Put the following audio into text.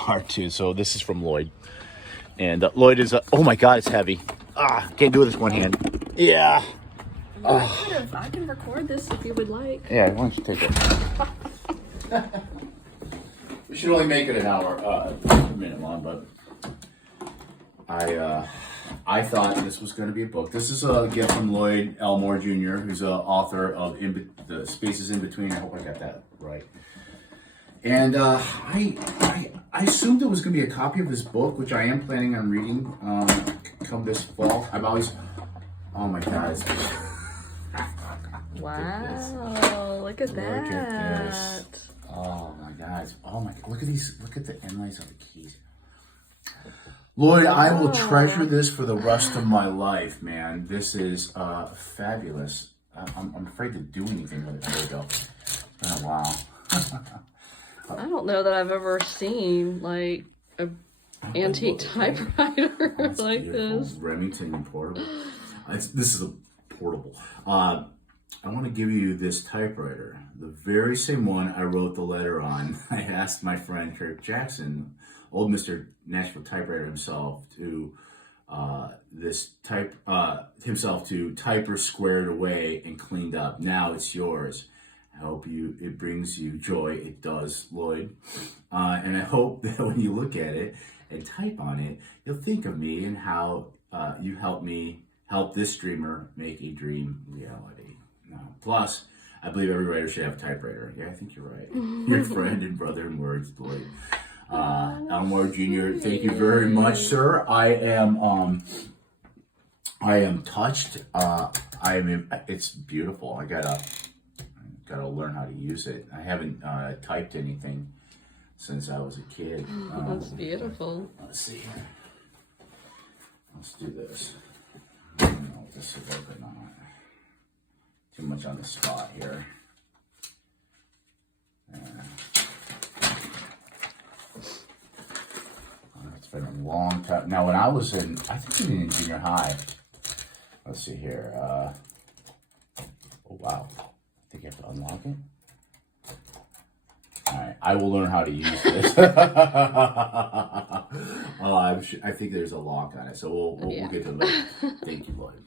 part too. So this is from Lloyd. And Lloyd is, oh my God, it's heavy. Can't do it with one hand. Yeah. I can record this if you would like. Yeah, why don't you take it? We should only make it an hour, a minute long, but I thought this was going to be a book. This is a gift from Lloyd Elmore Jr., who's an author of The Spaces in Between. I hope I got that right. And I assumed it was going to be a copy of his book, which I am planning on reading come this fall. I've always, oh my God. Wow, look at that. Look at this. Oh my God. Oh my God. Look at these. Look at the inlays of the keys. Lloyd, I will treasure this for the rest of my life, man. This is fabulous. I'm afraid to do anything with it. There we go. It's been a while. I don't know that I've ever seen like an antique typewriter like beautiful. this. Remington portable. This is a portable. I want to give you this typewriter, the very same one I wrote the letter on. I asked my friend Kirk Jackson, old Mr. Nashville Typewriter himself, to himself to type her squared away and cleaned up. Now it's yours. I hope it brings you joy. It does, Lloyd. And I hope that when you look at it and type on it, you'll think of me and how you help this dreamer make a dream reality. Plus, I believe every writer should have a typewriter. Yeah, I think you're right. Your friend and brother in words, Lloyd. Elmore Jr., thank you very much, sir. I am touched. It's beautiful. I gotta learn how to use it. I haven't typed anything since I was a kid. That's beautiful. Let's see here. Let's do this. I don't know if this will work or not. Too much on the spot here. It's been a long time. Now, when I was I think in junior high. Let's see here. Oh wow. I think you have to unlock it. All right, I will learn how to use this. I think there's a lock on it, so we'll get to that. Thank you, Lloyd.